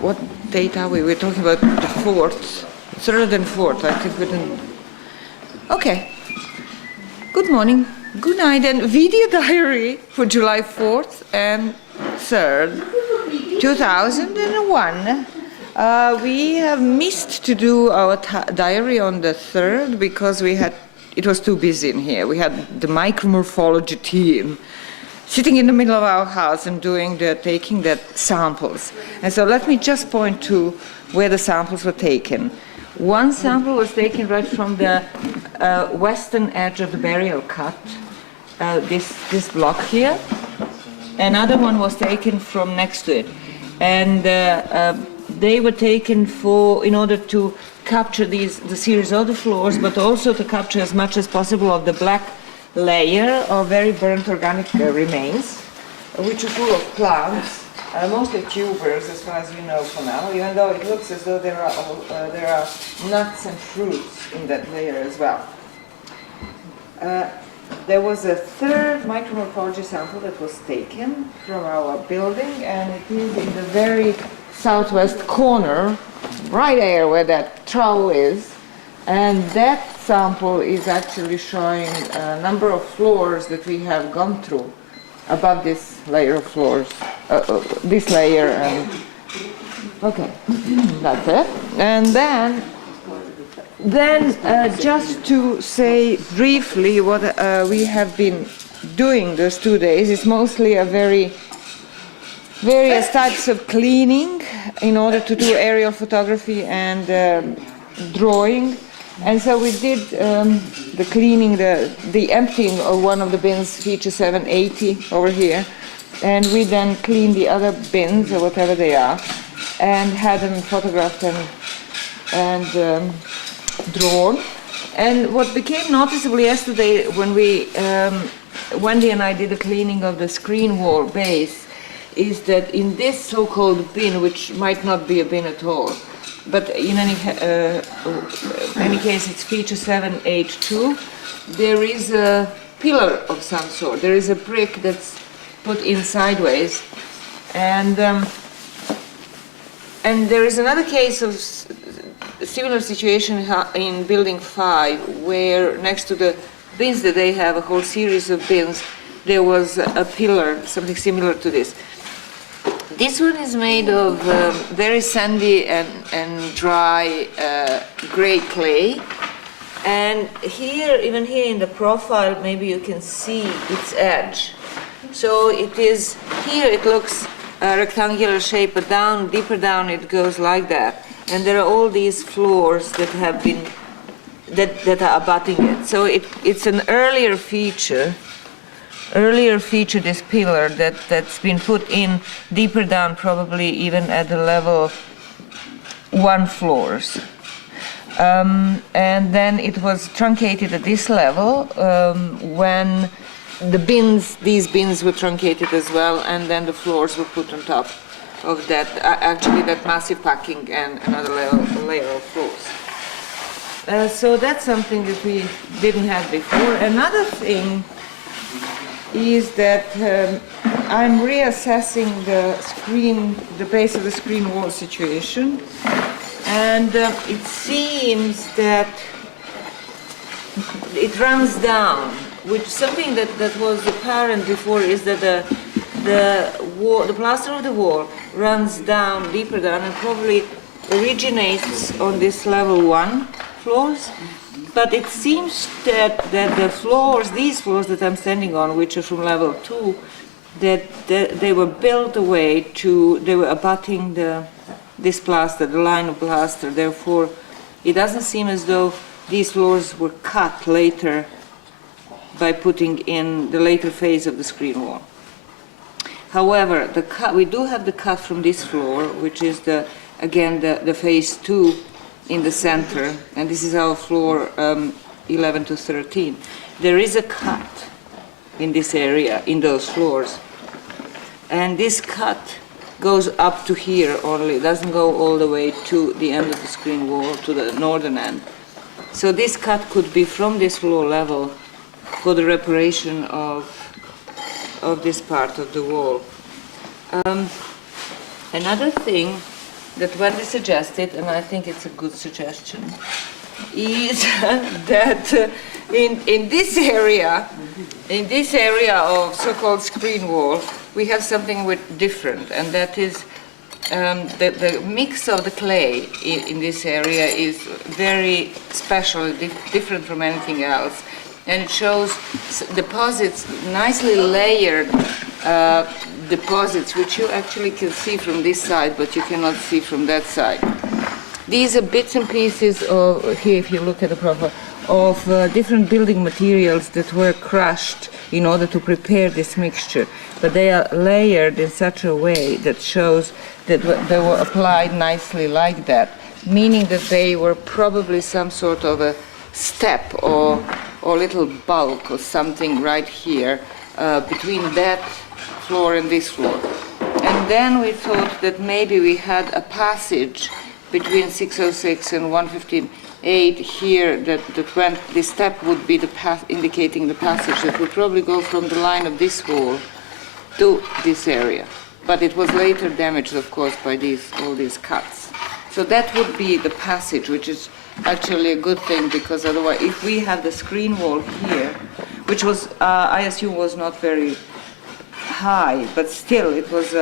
What date are we? We're talking about the 4th, 3rd and 4th. I think we didn't. Okay. Good morning, good night, and video diary for July 4th and 3rd, 2001. We have missed to do our diary on the 3rd because it was too busy in here. We had the micromorphology team sitting in the middle of our house and taking the samples. And so let me just point to where the samples were taken. One sample was taken right from the western edge of the burial cut, this block here. Another one was taken from next to it. And they were taken in order to capture the series of the floors, but also to capture as much as possible of the black layer of very burnt organic remains, which are full of plants, mostly tubers as far as we know for now, even though it looks as though there are nuts and fruits in that layer as well. There was a 3rd micromorphology sample that was taken from our building, and it is in the very southwest corner, right there where that trowel is. And that sample is actually showing a number of floors that we have gone through above this layer of floors, this layer, and okay, that's it. And then just to say briefly what we have been doing those 2 days is mostly various types of cleaning in order to do aerial photography and drawing. And so we did the cleaning, the emptying of one of the bins, feature 780 over here, and we then cleaned the other bins or whatever they are, and had them photographed and drawn. And what became noticeable yesterday when Wendy and I did the cleaning of the screen wall base is that in this so-called bin, which might not be a bin at all, but in any case it's feature 782, there is a pillar of some sort. There is a brick that's put in sideways, and there is another case of a similar situation in building 5, where next to the bins that they have, a whole series of bins, there was a pillar, something similar to this. This one is made of very sandy and dry gray clay, and here, even here in the profile, maybe you can see its edge. So it is, here it looks a rectangular shape, but deeper down it goes like that. And there are all these floors that have been, that are abutting it. So it's an earlier feature, this pillar that's been put in deeper down, probably even at the level 1 floors. And then it was truncated at this level when these bins were truncated as well, and then the floors were put on top of that, actually that massive packing and another layer of floors. So that's something that we didn't have before. Another thing is that I'm reassessing the base of the screen wall situation, and it seems that it runs down, which something that was apparent before is that the plaster of the wall runs down, deeper down, and probably originates on this level 1 floors. But it seems that the floors, these floors that I'm standing on, which are from level 2, that they were built away they were abutting this plaster, the line of plaster. Therefore, it doesn't seem as though these floors were cut later by putting in the later phase of the screen wall. However, we do have the cut from this floor, which is again the phase 2 in the center, and this is our floor 11 to 13. There is a cut in this area, in those floors, and this cut goes up to here only. It doesn't go all the way to the end of the screen wall, to the northern end. So this cut could be from this floor level for the reparation of this part of the wall. Another thing that Wendy suggested, and I think it's a good suggestion, is that in this area of so-called screen wall, we have something different, and that is the mix of the clay in this area is very special, different from anything else, and it shows deposits, nicely layered deposits, which you actually can see from this side, but you cannot see from that side. These are bits and pieces of, here if you look at the profile, of different building materials that were crushed in order to prepare this mixture. But they are layered in such a way that shows that they were applied nicely like that, meaning that they were probably some sort of a step or little bulk or something right here between that floor and this floor. And then we thought that maybe we had a passage between 606 and 115.8 here that went, this step would be the path indicating the passage that would probably go from the line of this wall to this area. But it was later damaged, of course, by all these cuts. So that would be the passage, which is actually a good thing, because otherwise, if we have the screen wall here, which was, I assume, was not very high, but still it was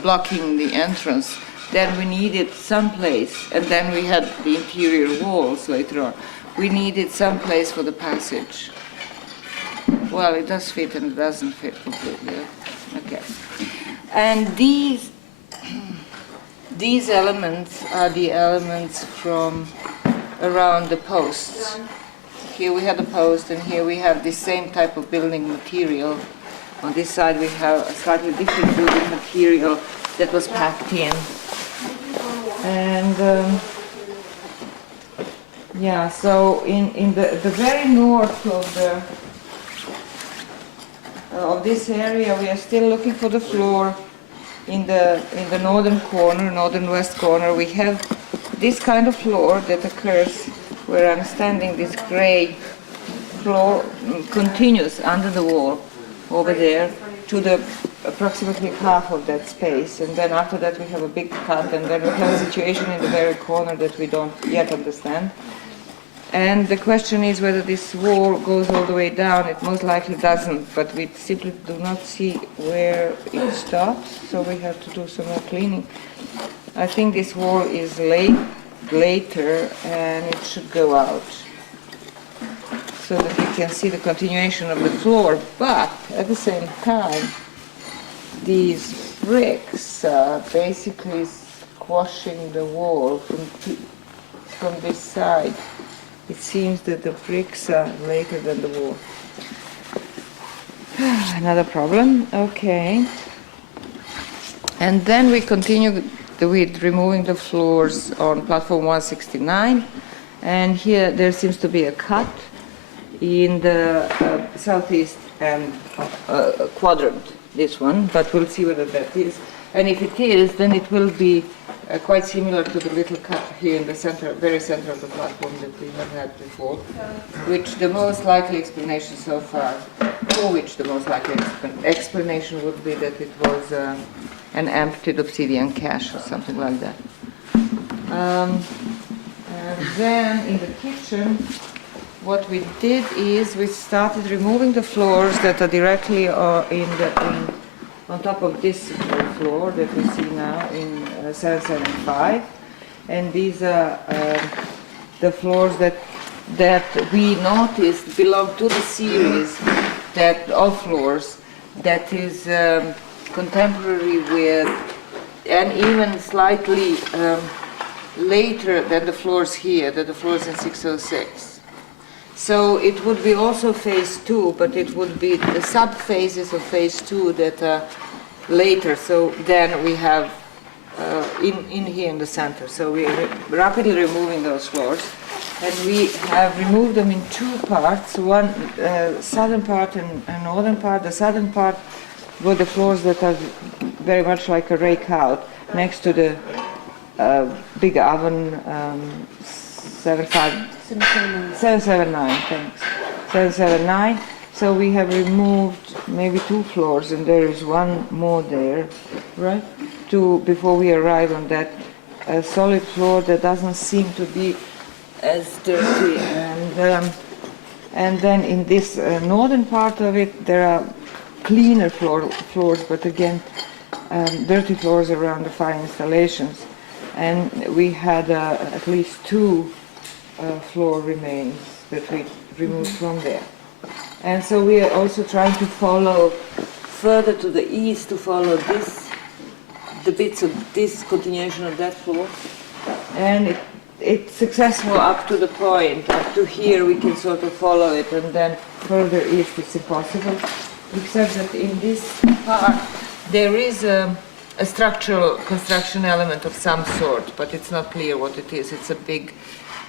blocking the entrance, then we needed some place, and then we had the interior walls later on. We needed some place for the passage. Well, it does fit and it doesn't fit completely. Okay. And these elements are the elements from around the posts. Here we have the post, and here we have the same type of building material. On this side we have a slightly different building material that was packed in. And yeah, so in the very north of this area, we are still looking for the floor. In the northern corner, northern west corner, we have this kind of floor that occurs where I'm standing. This gray floor continues under the wall over there to the approximately half of that space, and then after that we have a big cut, and then we have a situation in the very corner that we don't yet understand. And the question is whether this wall goes all the way down. It most likely doesn't, but we simply do not see where it stops, so we have to do some more cleaning. I think this wall is later, and it should go out, so that you can see the continuation of the floor, but at the same time, these bricks are basically squashing the wall from this side. It seems that the bricks are later than the wall. Another problem, okay. And then we continue with removing the floors on platform 169, and here there seems to be a cut in the southeast quadrant, this one, but we'll see whether that is. And if it is, then it will be quite similar to the little cut here in the center, very center of the platform that we have had before, which the most likely explanation so far, for which the most likely explanation would be that it was an emptied obsidian cache or something like that. And then in the kitchen, what we did is we started removing the floors that are directly on top of this floor that we see now in 775, and these are the floors that we noticed belong to the series of floors that is contemporary with, and even slightly later than the floors here, than the floors in 606. So it would be also phase 2, but it would be the sub-phases of phase 2 that are later. So then we have in here in the center. So we are rapidly removing those floors. And we have removed them in two parts, one southern part and northern part. The southern part were the floors that are very much like a rake out next to the big oven 779, thanks. 779. So we have removed maybe 2 floors, and there is one more there, right? Before we arrive on that a solid floor that doesn't seem to be as dirty. And then in this northern part of it, there are cleaner floors, but again, dirty floors around the fire installations. And we had at least 2 floor remains that we removed from there. And so we are also trying to follow further to the east, to follow the bits of this continuation of that floor. And it's successful up to the point, up to here we can sort of follow it, and then further east it's impossible, except that in this part there is a structural construction element of some sort, but it's not clear what it is. It's a big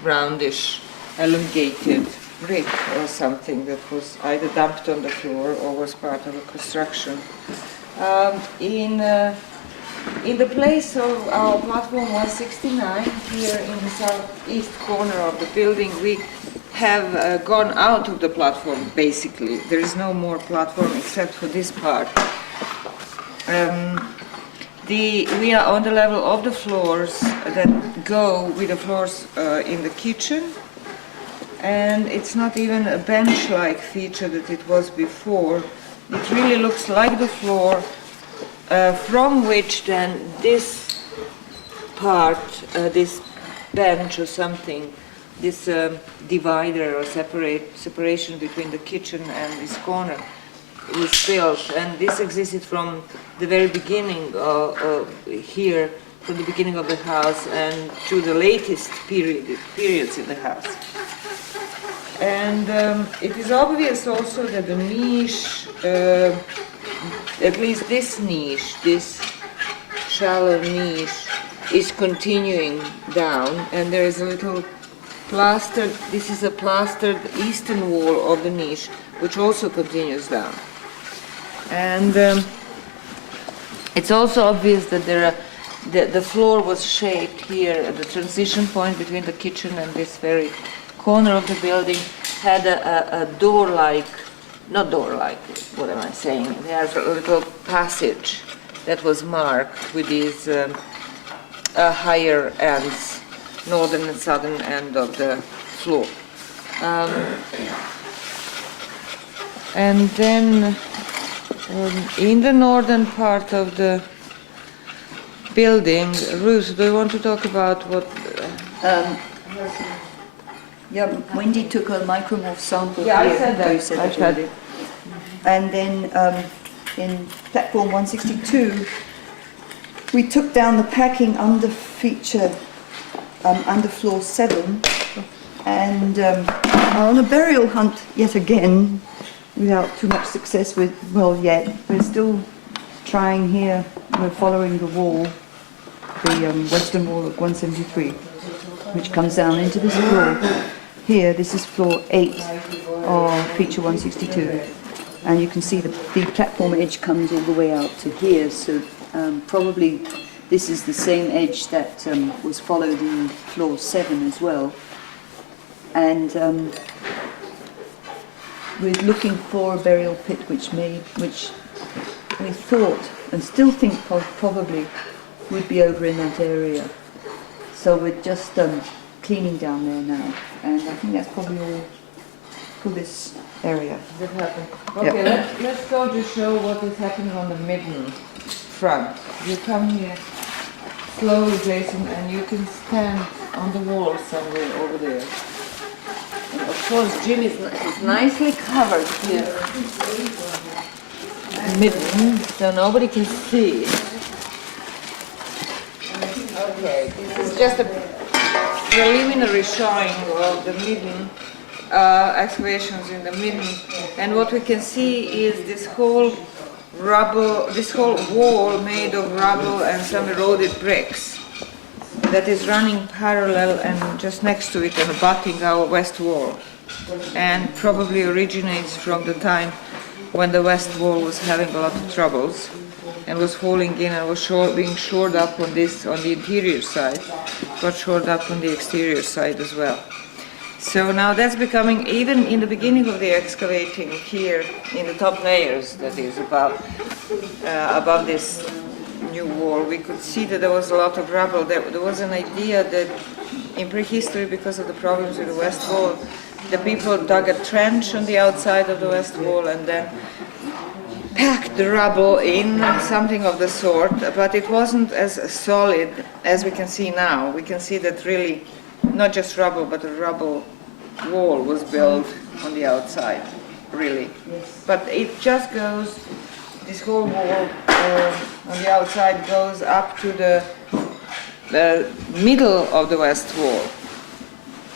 roundish elongated brick or something that was either dumped on the floor or was part of a construction. In the place of our platform 169, here in the southeast corner of the building, we have gone out of the platform, basically. There is no more platform except for this part. We are on the level of the floors that go with the floors in the kitchen, and it's not even a bench-like feature that it was before. It really looks like the floor, from which then this part, this bench or something, this divider or separation between the kitchen and this corner was built. And this existed from the very beginning here, from the beginning of the house and to the latest periods in the house. And it is obvious also that the niche, at least this niche, this shallow niche, is continuing down, and there is a little plastered, this is a plastered eastern wall of the niche, which also continues down. And it's also obvious that the floor was shaped here at the transition point between the kitchen and this very corner of the building, had a door-like, not door-like, what am I saying? It has a little passage that was marked with these higher ends, northern and southern end of the floor. And then in the northern part of the building, Ruth, do you want to talk about what? Yeah, Wendy took a micromorph sample Yeah, here. I said that. You said I that said already. And then in platform 162, we took down the packing under feature, under floor 7, and are on a burial hunt yet again, without too much success with, well, yet. We're still trying here. We're following the wall, the western wall of 173, which comes down into this floor. Here, this is floor 8 of feature 162, and you can see the platform edge comes all the way out to here, so probably this is the same edge that was followed in floor 7 as well. And we're looking for a burial pit which we thought and still think probably would be over in that area. So we're just cleaning down there now, and I think that's probably all for this area. That happened. Okay, Yeah. let's go to show what is happening on the midden front. You come here slowly, Jason, and you can stand on the wall somewhere over there. And of course, Jim is nicely covered here. Midden, so nobody can see it. Okay, this is just a preliminary showing of the midden, excavations in the midden, and what we can see is this whole rubble, this whole wall made of rubble and some eroded bricks that is running parallel and just next to it and abutting our west wall, and probably originates from the time when the west wall was having a lot of troubles and was falling in and was being shored up on the interior side, but shored up on the exterior side as well. So now that's becoming, even in the beginning of the excavating here in the top layers, that is above this new wall, we could see that there was a lot of rubble. There was an idea that in prehistory, because of the problems with the west wall, the people dug a trench on the outside of the west wall and then packed the rubble in, something of the sort, but it wasn't as solid as we can see now. We can see that really not just rubble, but a rubble wall was built on the outside, really. But it just goes, this whole wall on the outside goes up to the middle of the west wall.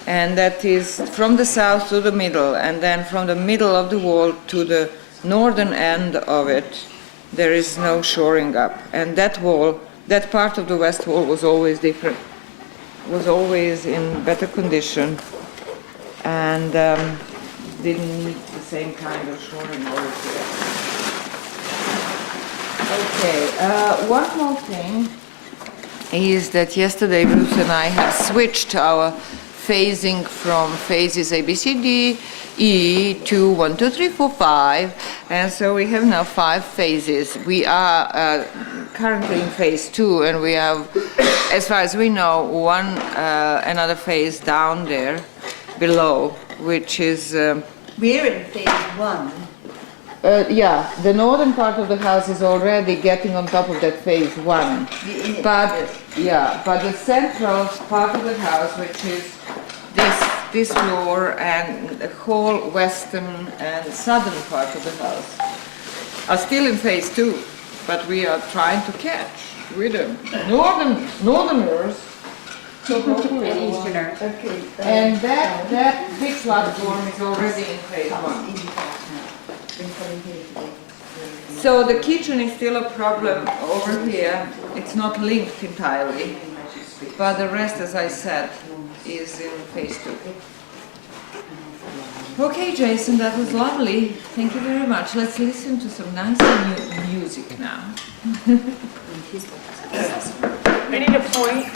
And that is from the south to the middle, and then from the middle of the wall to the northern end of it, there is no shoring up. And that wall, that part of the west wall was always different, was always in better condition, and didn't need the same kind of shoring over here. Okay, one more thing is that yesterday Ruth and I have switched our phasing from phases A, B, C, D, E to 1, 2, 3, 4, 5, and so we have now 5 phases. We are currently in phase 2, and we have, as far as we know, another phase down there below, which is We're in phase 1. yeah, the northern part of the house is already getting on top of that phase 1. But yeah, but the central part of the house, which is this floor and the whole western and southern part of the house, are still in phase 2. But we are trying to catch with them. Northerners. So hopefully. And Easterners. Okay. And that big platform is already in phase 1. So the kitchen is still a problem over here. It's not linked entirely, but the rest, as I said, is in phase 2. Okay, Jason, that was lovely. Thank you very much. Let's listen to some nice music now. I need a point.